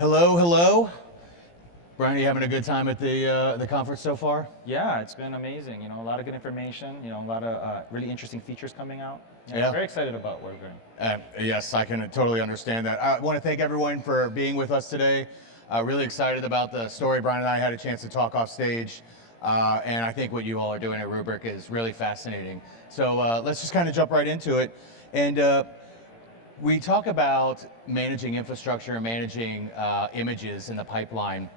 Hello, hello. Brian, are you having a good time at the conference so far? Yeah, it's been amazing. A lot of good information. A lot of really interesting features coming out. Yeah. Very excited about what we're doing. Yes, I can totally understand that. I want to thank everyone for being with us today. Really excited about the story. Brian and I had a chance to talk off stage, and I think what you all are doing at Rubrik is really fascinating. So let's just kind of jump right into it. And we talk about managing infrastructure and managing images in the pipeline.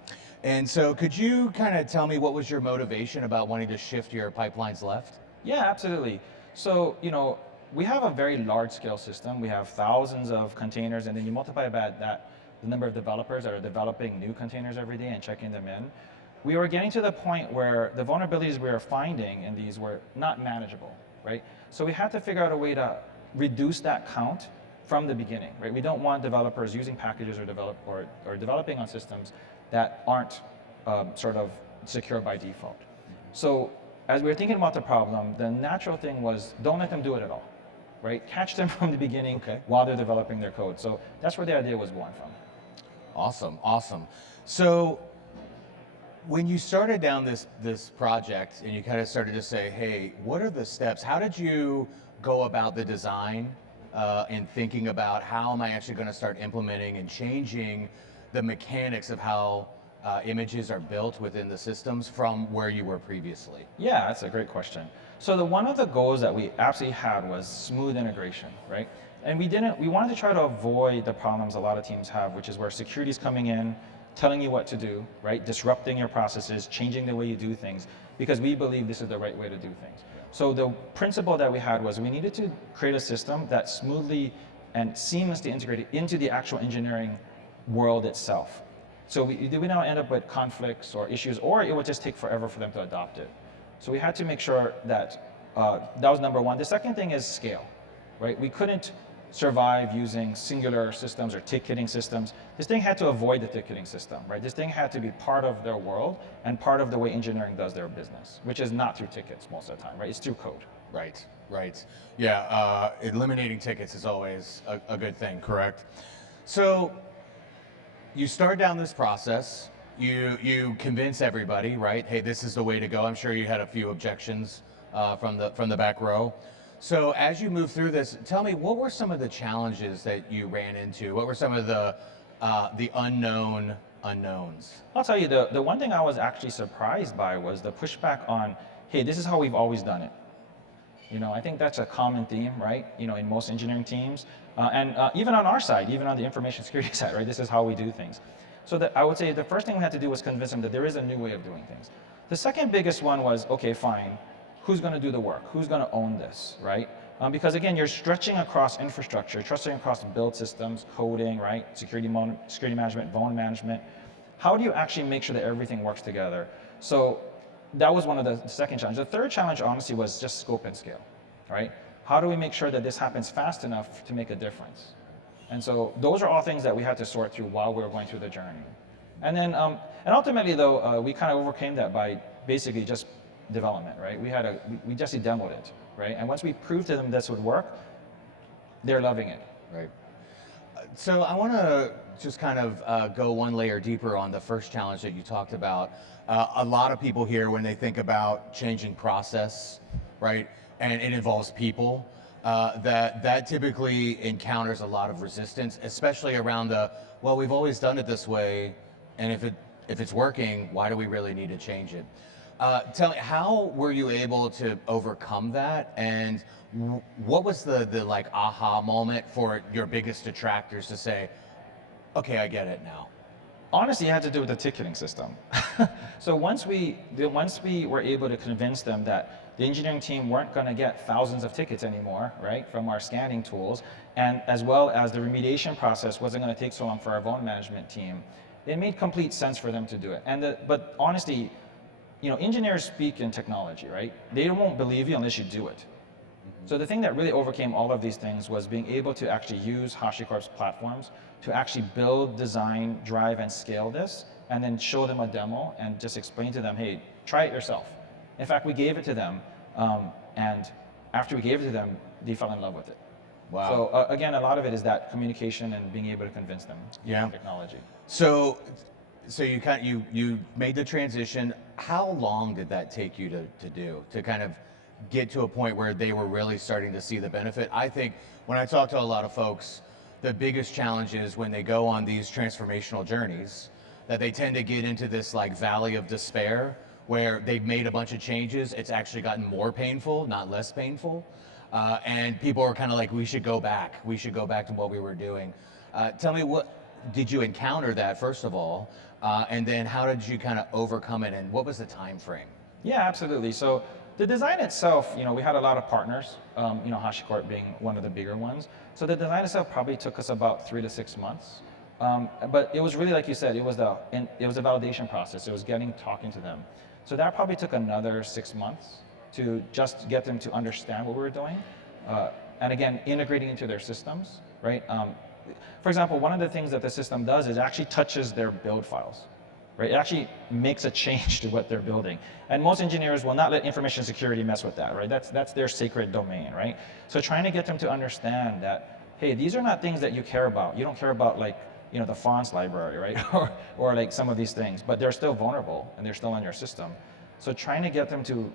And so could you kind of tell me what was your motivation about wanting to shift your pipelines left? Yeah, absolutely. So, we have a very large scale system. We have thousands of containers, and then you multiply by that the number of developers that are developing new containers every day and checking them in. We were getting to the point where the vulnerabilities we were finding in these were not manageable, right? So we had to figure out a way to reduce that count from the beginning, right? We don't want developers using packages or developing on systems that aren't sort of secure by default. So as we were thinking about the problem, the natural thing was don't let them do it at all, right? Catch them from the beginning while they're developing their code. So that's where the idea was born from. Awesome, awesome. So when you started down this project and you kind of started to say, hey, what are the steps? How did you go about the design and thinking about how am I actually going to start implementing and changing the mechanics of how images are built within the systems from where you were previously? Yeah, that's a great question. So one of the goals that we absolutely had was smooth integration, right? And we wanted to try to avoid the problems a lot of teams have, which is where security is coming in, telling you what to do, right? Disrupting your processes, changing the way you do things, because we believe this is the right way to do things. So the principle that we had was we needed to create a system that smoothly and seamlessly integrated into the actual engineering world itself. So we not end up with conflicts or issues, or it would just take forever for them to adopt it. So we had to make sure that that was number one. The second thing is scale, right? We couldn't survive using singular systems or ticketing systems. This thing had to avoid the ticketing system, right? This thing had to be part of their world and part of the way engineering does their business, which is not through tickets most of the time, right? It's through code. Right, right. Yeah, eliminating tickets is always a good thing, correct? So you start down this process, you convince everybody, right? Hey, this is the way to go. I'm sure you had a few objections from the back row. So as you move through this, tell me, what were some of the challenges that you ran into? What were some of the unknown unknowns? I'll tell you, the one thing I was actually surprised by was the pushback on, hey, this is how we've always done it. I think that's a common theme, right? In most engineering teams, and even on our side, even on the information security side, right? This is how we do things. So I would say the first thing we had to do was convince them that there is a new way of doing things. The second biggest one was, okay, fine. Who's going to do the work? Who's going to own this, right? Because again, you're stretching across infrastructure, stretching across build systems, coding, right? Security management, vulnerability management. How do you actually make sure that everything works together? So that was one of the second challenge. The third challenge, honestly, was just scope and scale, right? How do we make sure that this happens fast enough to make a difference? And so those are all things that we had to sort through while we were going through the journey. And then, and ultimately, though, we kind of overcame that by basically just development, right? We just demoed it, right? And once we proved to them this would work, they're loving it. Right. So I want to just kind of go one layer deeper on the first challenge that you talked about. A lot of people here, when they think about changing process, right, and it involves people, that typically encounters a lot of resistance, especially around well, we've always done it this way, and if it's working, why do we really need to change it? Tell me, how were you able to overcome that, and what was the like aha moment for your biggest detractors to say, okay, I get it now? Honestly, it had to do with the ticketing system. So once we were able to convince them that the engineering team weren't going to get thousands of tickets anymore, right, from our scanning tools, and as well as the remediation process wasn't going to take so long for our vulnerability management team, it made complete sense for them to do it. But honestly, engineers speak in technology, right? They won't believe you unless you do it. So the thing that really overcame all of these things was being able to actually use HashiCorp's platforms to actually build, design, drive, and scale this, and then show them a demo and just explain to them, hey, try it yourself. In fact, we gave it to them, and after we gave it to them, they fell in love with it. Wow. So again, a lot of it is that communication and being able to convince them Yeah. technology. So, so you made the transition. How long did that take you to do to kind of get to a point where they were really starting to see the benefit? I think when I talk to a lot of folks, the biggest challenge is when they go on these transformational journeys, that they tend to get into this like valley of despair where they've made a bunch of changes. It's actually gotten more painful, not less painful. And people are kind of like, we should go back. We should go back to what we were doing. Tell me, what did you encounter that first of all, and then how did you kind of overcome it, and what was the time frame? Yeah, absolutely. So the design itself, we had a lot of partners, HashiCorp being one of the bigger ones. So the design itself probably took us about 3 to 6 months. But it was really, like you said, it was a validation process. It was talking to them. So that probably took another 6 months to just get them to understand what we were doing. And again, integrating into their systems, right? For example, one of the things that the system does is it actually touches their build files, right? It actually makes a change to what they're building. And most engineers will not let information security mess with that, right? That's their sacred domain, right? So trying to get them to understand that, hey, these are not things that you care about. You don't care about like, the fonts library, right? or like some of these things, but they're still vulnerable and they're still on your system. So trying to get them to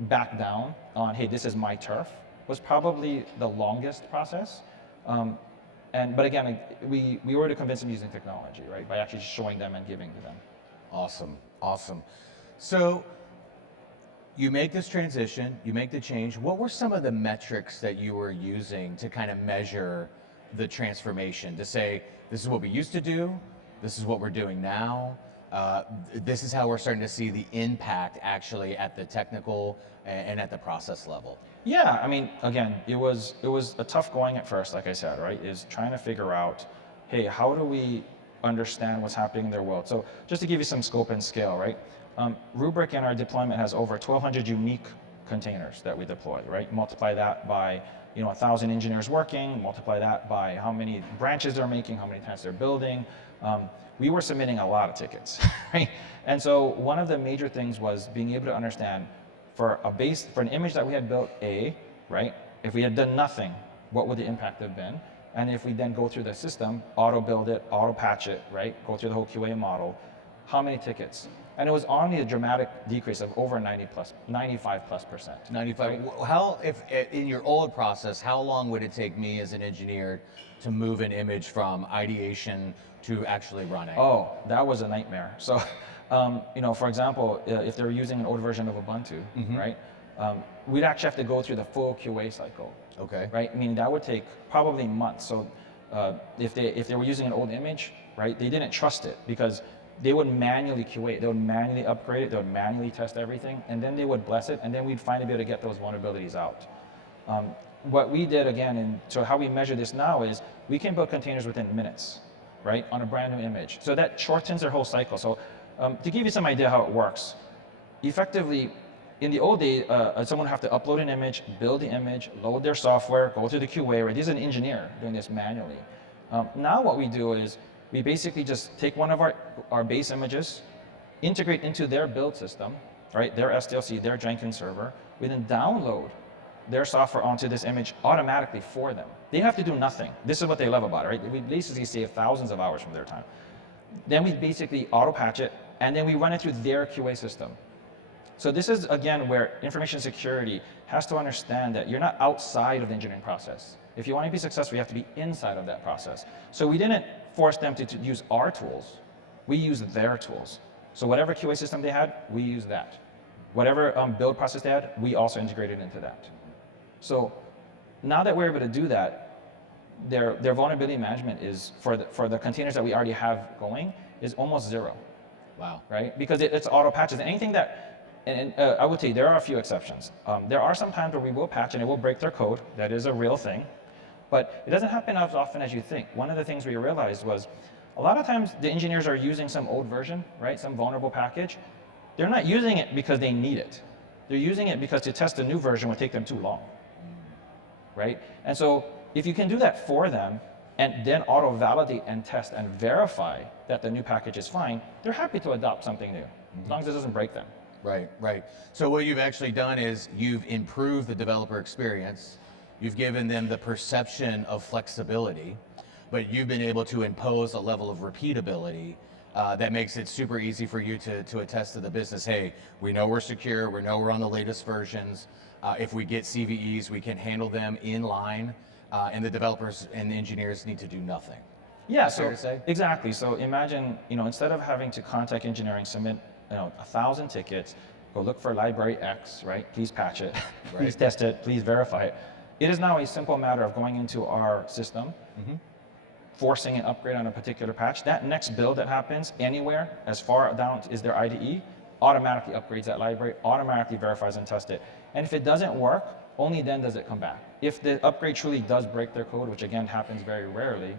back down on, hey, this is my turf, was probably the longest process. But again, we were to convince them using technology, right? By actually showing them and giving to them. Awesome, awesome. So you make this transition, you make the change. What were some of the metrics that you were using to kind of measure the transformation, to say, this is what we used to do, this is what we're doing now, this is how we're starting to see the impact actually at the technical and at the process level? Yeah, I mean, again, it was a tough going at first, like I said, right? Is trying to figure out, hey, how do we understand what's happening in their world? So just to give you some scope and scale, right? Rubrik in our deployment has over 1,200 unique containers that we deploy, right? Multiply that by 1,000 engineers working, multiply that by how many branches they're making, how many times they're building. We were submitting a lot of tickets, right? And so one of the major things was being able to understand for an image that we had built A, right? If we had done nothing, what would the impact have been? And if we then go through the system, auto build it, auto patch it, right? Go through the whole QA model, how many tickets? And it was only a dramatic decrease of over 95+%. 95. Right? How, if in your old process, how long would it take me as an engineer to move an image from ideation to actually running? Oh, that was a nightmare. So, for example, if they're using an old version of Ubuntu, right? We'd actually have to go through the full QA cycle. Okay. Right? I mean, that would take probably months. So, if they were using an old image, right, they didn't trust it because they would manually QA it, they would manually upgrade it, they would manually test everything, and then they would bless it, and then we'd finally be able to get those vulnerabilities out. What we did again, and so how we measure this now is we can build containers within minutes, right, on a brand new image. So that shortens their whole cycle. So to give you some idea how it works, effectively, in the old days, someone would have to upload an image, build the image, load their software, go through the QA, right? This is an engineer doing this manually. Now what we do is we basically just take one of our base images, integrate into their build system, right? Their SDLC, their Jenkins server. We then download their software onto this image automatically for them. They have to do nothing. This is what they love about it, right? We basically save thousands of hours from their time. Then we basically auto patch it, and then we run it through their QA system. So this is, again, where information security has to understand that you're not outside of the engineering process. If you want to be successful, you have to be inside of that process. So we didn't force them to use our tools. We used their tools. So whatever QA system they had, we used that. Whatever build process they had, we also integrated into that. So now that we're able to do that, their vulnerability management is, for the containers that we already have going, is almost zero. Wow. Right? Because it's auto patches. And anything that, I would say there are a few exceptions. There are some times where we will patch and it will break their code. That is a real thing. But it doesn't happen as often as you think. One of the things we realized was a lot of times the engineers are using some old version, right? Some vulnerable package. They're not using it because they need it. They're using it because to test a new version would take them too long, right? And so if you can do that for them and then auto-validate and test and verify that the new package is fine, they're happy to adopt something new, as long as it doesn't break them. Right, right. So what you've actually done is you've improved the developer experience. you've given them the perception of flexibility, but you've been able to impose a level of repeatability that makes it super easy for you to attest to the business, hey, we know we're secure, we know we're on the latest versions. If we get CVEs, we can handle them in line, and the developers and the engineers need to do nothing. Yeah, Fair to say? exactly. So imagine, instead of having to contact engineering, submit 1,000 tickets, go look for library X, right? Please patch it, please test it, please verify it. It is now a simple matter of going into our system, forcing an upgrade on a particular patch. That next build that happens anywhere, as far down as their IDE, automatically upgrades that library, automatically verifies and tests it. And if it doesn't work, only then does it come back. If the upgrade truly does break their code, which again happens very rarely,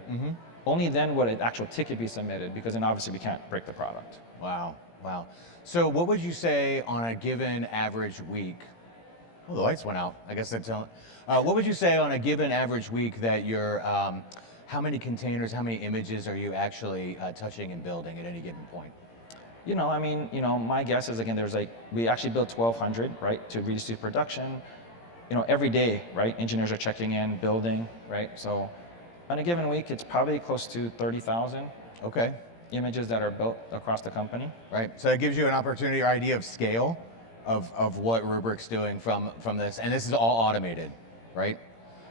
only then would an actual ticket be submitted, because then obviously we can't break the product. Wow, wow. So what would you say on a given average week? Oh, the lights went out. I guess that's what would you say on a given average week that you're, how many containers, how many images are you actually touching and building at any given point? My guess is, again, we actually built 1,200, right, to release to production. Every day, right, engineers are checking in, building, right? So on a given week, it's probably close to 30,000 images that are built across the company. Right, so it gives you an opportunity or idea of scale of what Rubrik's doing from this, and this is all automated, right?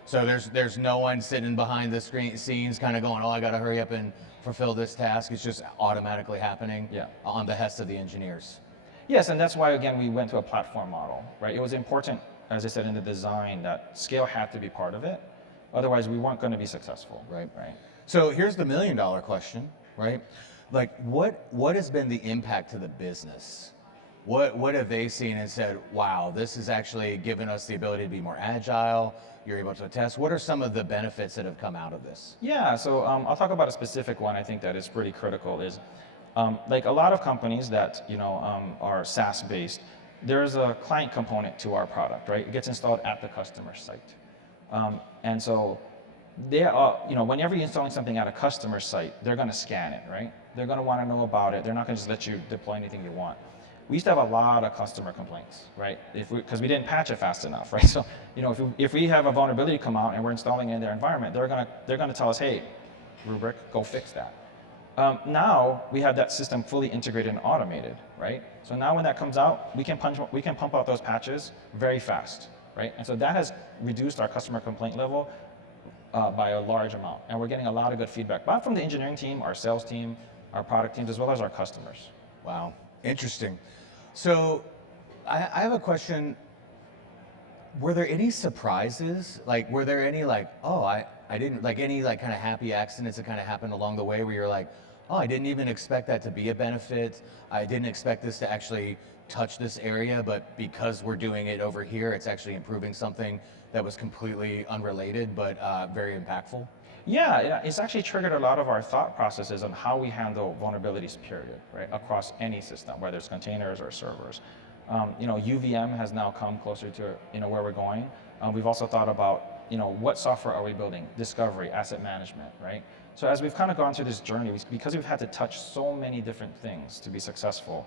So there's no one sitting behind the scenes kind of going, oh, I got to hurry up and fulfill this task. It's just automatically happening on behest of the engineers. Yes, and that's why, again, we went to a platform model, right? It was important, as I said, in the design, that scale had to be part of it. Otherwise, we weren't going to be successful. Right. So here's the $1 million question, right? Like, what has been the impact to the business? What have they seen and said, wow, this has actually given us the ability to be more agile, you're able to test. What are some of the benefits that have come out of this? Yeah, so I'll talk about a specific one I think that is pretty critical is, like a lot of companies that are SaaS-based, there's a client component to our product, right? It gets installed at the customer site. And so they are, whenever you're installing something at a customer site, they're going to scan it, right? They're going to want to know about it. They're not going to just let you deploy anything you want. We used to have a lot of customer complaints, right? Because we didn't patch it fast enough, right? So, if we have a vulnerability come out and we're installing it in their environment, they're gonna tell us, hey, Rubrik, go fix that. Now we have that system fully integrated and automated, right? So now when that comes out, we can pump out those patches very fast, right? And so that has reduced our customer complaint level by a large amount, and we're getting a lot of good feedback, both from the engineering team, our sales team, our product teams, as well as our customers. Wow, interesting. So I have a question. Were there any surprises? Like, were there any oh, I didn't, any kind of happy accidents that kind of happened along the way where you're like, oh, I didn't even expect that to be a benefit. I didn't expect this to actually touch this area, but because we're doing it over here, it's actually improving something that was completely unrelated, but very impactful? Yeah, it's actually triggered a lot of our thought processes on how we handle vulnerabilities, period, right, across any system, whether it's containers or servers. UVM has now come closer to where we're going. We've also thought about what software are we building, discovery, asset management, right? So as we've kind of gone through this journey, because we've had to touch so many different things to be successful,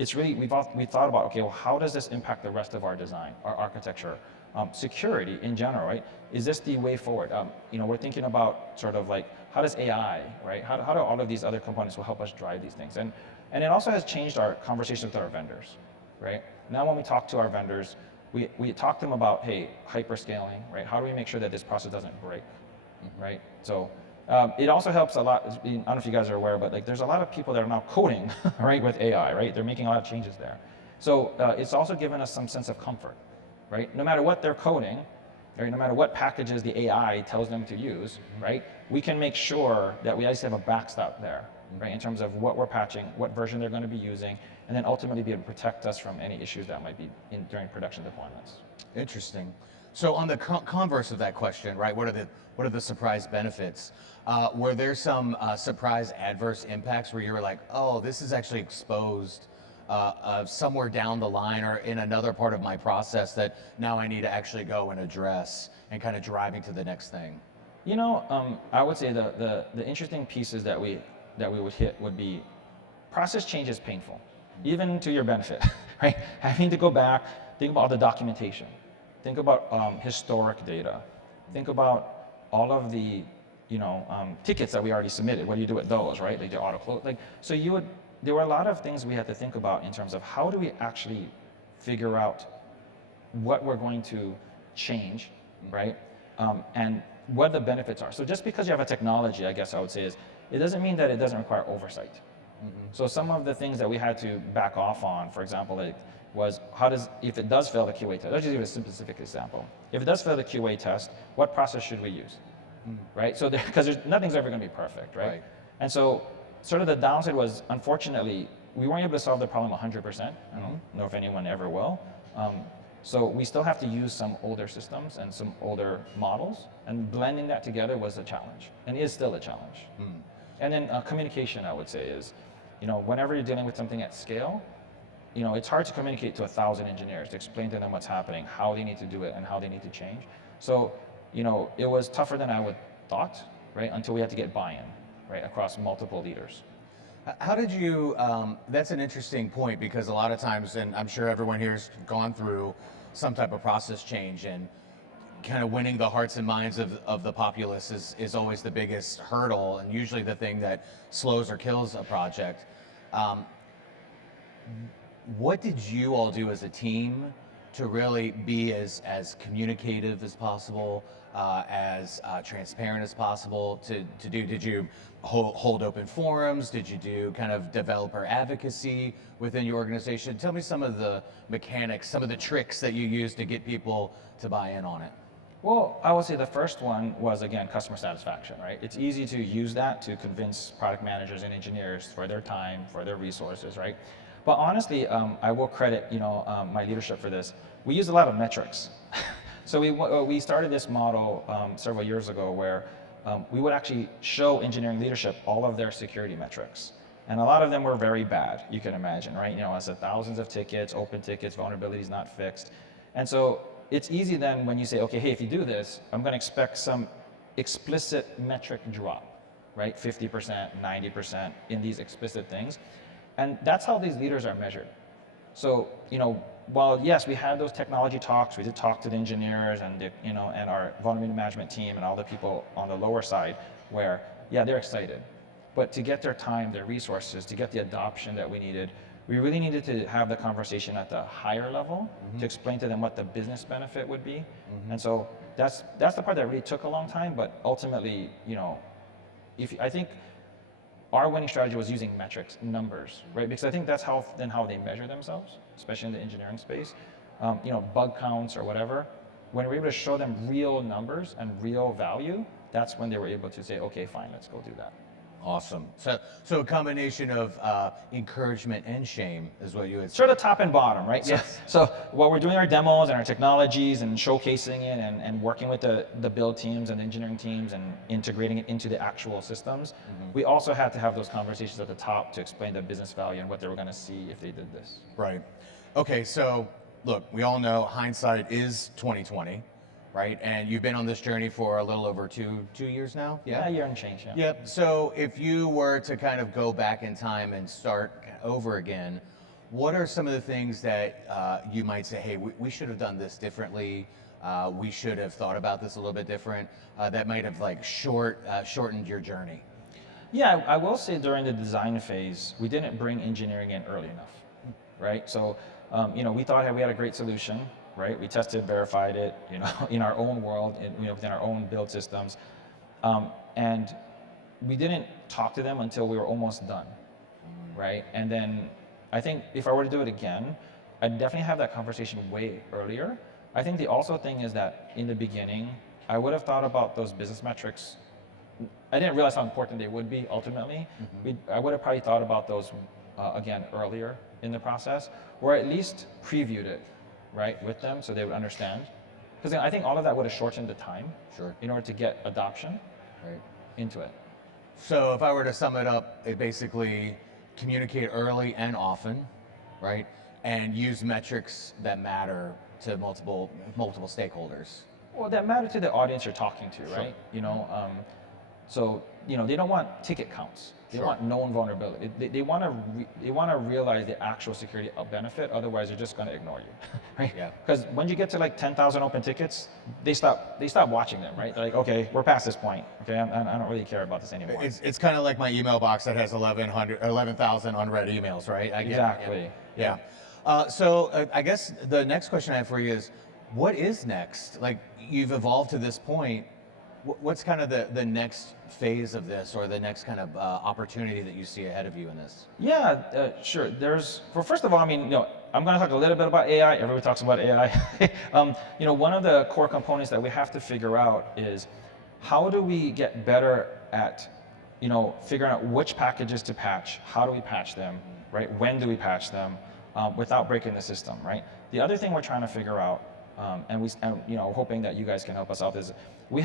it's really we've thought about, okay, well, how does this impact the rest of our design, our architecture? Security in general, right? Is this the way forward? We're thinking about sort of like, how does AI, right? How do all of these other components will help us drive these things? And it also has changed our conversations with our vendors, right? Now when we talk to our vendors, we talk to them about, hey, hyperscaling, right? How do we make sure that this process doesn't break, right? So it also helps a lot. I don't know if you guys are aware, but there's a lot of people that are now coding, right, with AI, right? They're making a lot of changes there. So it's also given us some sense of comfort. Right? No matter what they're coding, right? No matter what packages the AI tells them to use, right? We can make sure that we always have a backstop there, right? In terms of what we're patching, what version they're going to be using, and then ultimately be able to protect us from any issues that might be during production deployments. Interesting. So on the converse of that question, right? What are the surprise benefits? Were there some surprise adverse impacts where you were like, oh, this is actually exposed somewhere down the line or in another part of my process that now I need to actually go and address and kind of driving to the next thing? I would say the interesting pieces that we would hit would be process change is painful, even to your benefit, right? Having to go back, think about all the documentation, think about historic data, Think about all of the, tickets that we already submitted. What do you do with those, right? Like the auto close. So there were a lot of things we had to think about in terms of how do we actually figure out what we're going to change, right? And what the benefits are. So just because you have a technology, I guess I would say is, it doesn't mean that it doesn't require oversight. So some of the things that we had to back off on, for example, was if it does fail the QA test, let's just give a specific example. If it does fail the QA test, what process should we use, right? So because nothing's ever going to be perfect, right? And so sort of the downside was, unfortunately, we weren't able to solve the problem 100%. I don't know if anyone ever will. So we still have to use some older systems and some older models, and blending that together was a challenge, and is still a challenge. And then communication, I would say, is, whenever you're dealing with something at scale, it's hard to communicate to 1,000 engineers to explain to them what's happening, how they need to do it, and how they need to change. So, it was tougher than I would thought, right? Until we had to get buy-in, right, across multiple leaders. How did you, that's an interesting point, because a lot of times, and I'm sure everyone here's gone through some type of process change, and kind of winning the hearts and minds of the populace is always the biggest hurdle, and usually the thing that slows or kills a project. What did you all do as a team to really be as communicative as possible, as transparent as possible to do? Did you hold open forums? Did you do kind of developer advocacy within your organization? Tell me some of the mechanics, some of the tricks that you use to get people to buy in on it. Well, I would say the first one was, again, customer satisfaction, right? It's easy to use that to convince product managers and engineers for their time, for their resources, right? But honestly, I will credit my leadership for this. We use a lot of metrics. So we started this model several years ago where we would actually show engineering leadership all of their security metrics. And a lot of them were very bad, you can imagine, right? I said thousands of tickets, open tickets, vulnerabilities not fixed. And so it's easy then when you say, okay, hey, if you do this, I'm going to expect some explicit metric drop, right? 50%, 90% in these explicit things. And that's how these leaders are measured. So, while yes, we had those technology talks, we did talk to the engineers and and our vulnerability management team and all the people on the lower side where, yeah, they're excited. But to get their time, their resources, to get the adoption that we needed, we really needed to have the conversation at the higher level to explain to them what the business benefit would be. And so that's the part that really took a long time, but ultimately, I think our winning strategy was using metrics, numbers, right? Because I think that's how they measure themselves, especially in the engineering space. Bug counts or whatever. When we're able to show them real numbers and real value, that's when they were able to say, okay, fine, let's go do that. Awesome. So a combination of encouragement and shame is what you would say. Sort of top and bottom, right? Yes. So while we're doing our demos and our technologies and showcasing it and working with the build teams and the engineering teams and integrating it into the actual systems, we also had to have those conversations at the top to explain the business value and what they were going to see if they did this. Right. Okay, so look, we all know hindsight is 2020. Right, and you've been on this journey for a little over two years now. Yeah, a year and change. Yeah. Yep. So if you were to kind of go back in time and start over again, what are some of the things that you might say, hey, we should have done this differently. We should have thought about this a little bit different. That might have shortened your journey. Yeah, I will say during the design phase, we didn't bring engineering in early enough, right? So, we thought we had a great solution. Right, we tested, verified it, in our own world, within our own build systems, and we didn't talk to them until we were almost done, right? And then I think if I were to do it again, I'd definitely have that conversation way earlier. I think the also thing is that in the beginning, I would have thought about those business metrics. I didn't realize how important they would be ultimately. I would have probably thought about those again earlier in the process, or at least previewed it. Right, with them so they would understand. Because I think all of that would have shortened the time in order to get adoption into it. So if I were to sum it up, it basically communicate early and often, right? And use metrics that matter to multiple stakeholders. Well, that matter to the audience you're talking to, right? So they don't want ticket counts. They want known vulnerability. They want to realize the actual security benefit. Otherwise, they're just going to ignore you, right? Yeah. Because when you get to like 10,000 open tickets, they stop watching them, right? They're like, okay, we're past this point. Okay, I don't really care about this anymore. It's kind of like my email box that has 11,000 unread emails, right? Exactly. Yeah. So I guess the next question I have for you is, what is next? Like, you've evolved to this point. What's kind of the next phase of this, or the next kind of opportunity that you see ahead of you in this? Yeah, sure. First of all, I mean, I'm going to talk a little bit about AI. Everybody talks about AI. One of the core components that we have to figure out is how do we get better at, figuring out which packages to patch, how do we patch them, right? When do we patch them without breaking the system, right? The other thing we're trying to figure out, and hoping that you guys can help us out, is we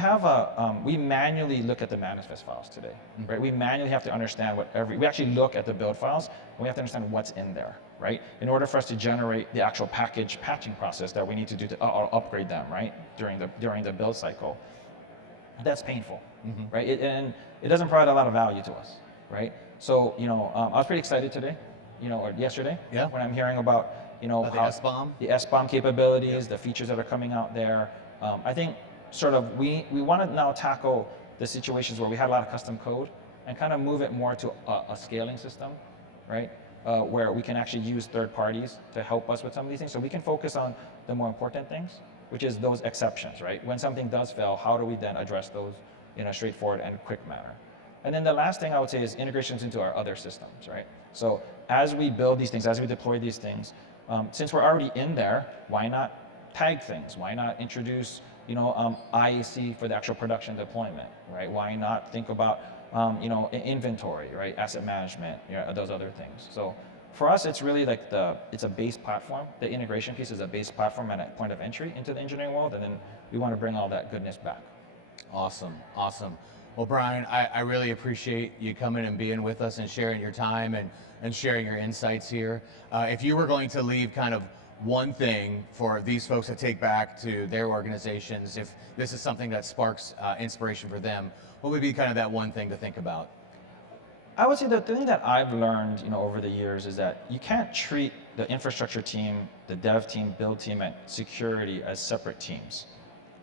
manually look at the manifest files today, right? We manually have to understand we actually look at the build files, and we have to understand what's in there, right? In order for us to generate the actual package patching process that we need to do to upgrade them, right? During the build cycle. That's painful, right? And it doesn't provide a lot of value to us, right? So, I was pretty excited today, or yesterday, when I'm hearing about, the SBOM? The SBOM capabilities, the features that are coming out there. I think sort of we want to now tackle the situations where we had a lot of custom code and kind of move it more to a scaling system, right? Where we can actually use third parties to help us with some of these things. So we can focus on the more important things, which is those exceptions, right? When something does fail, how do we then address those in a straightforward and quick manner? And then the last thing I would say is integrations into our other systems, right? So as we build these things, as we deploy these things, since we're already in there, why not tag things? Why not introduce IAC for the actual production deployment, right? Why not think about inventory, right? Asset management, those other things. So for us, it's really like it's a base platform. The integration piece is a base platform and a point of entry into the engineering world, and then we want to bring all that goodness back. Awesome. Well, Brian, I really appreciate you coming and being with us and sharing your time and sharing your insights here. If you were going to leave kind of one thing for these folks to take back to their organizations, if this is something that sparks inspiration for them, what would be kind of that one thing to think about? I would say the thing that I've learned, over the years is that you can't treat the infrastructure team, the dev team, build team, and security as separate teams,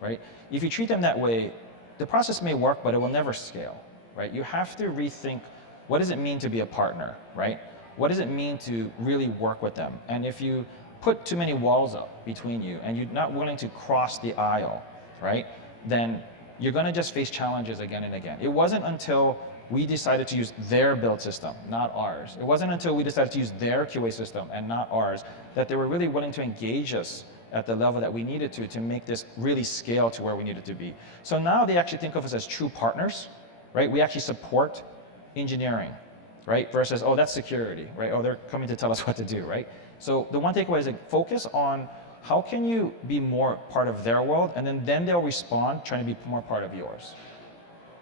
right? If you treat them that way, the process may work, but it will never scale, right? You have to rethink, what does it mean to be a partner, right? What does it mean to really work with them? And if you put too many walls up between you and you're not willing to cross the aisle, right? Then you're going to just face challenges again and again. It wasn't until we decided to use their build system, not ours. It wasn't until we decided to use their QA system and not ours that they were really willing to engage us at the level that we needed to make this really scale to where we needed to be. So now they actually think of us as true partners, right? We actually support engineering, right? Versus, oh, that's security, right? Oh, they're coming to tell us what to do, right? So the one takeaway is like, focus on how can you be more part of their world, and then they'll respond trying to be more part of yours,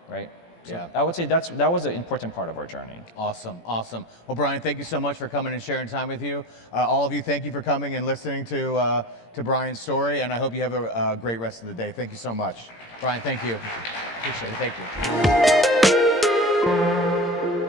right? So yeah. I would say that was an important part of our journey. Awesome. Well, Brian, thank you so much for coming and sharing time with you. All of you, thank you for coming and listening to Brian's story, and I hope you have a great rest of the day. Thank you so much. Brian, thank you. Appreciate it. Thank you.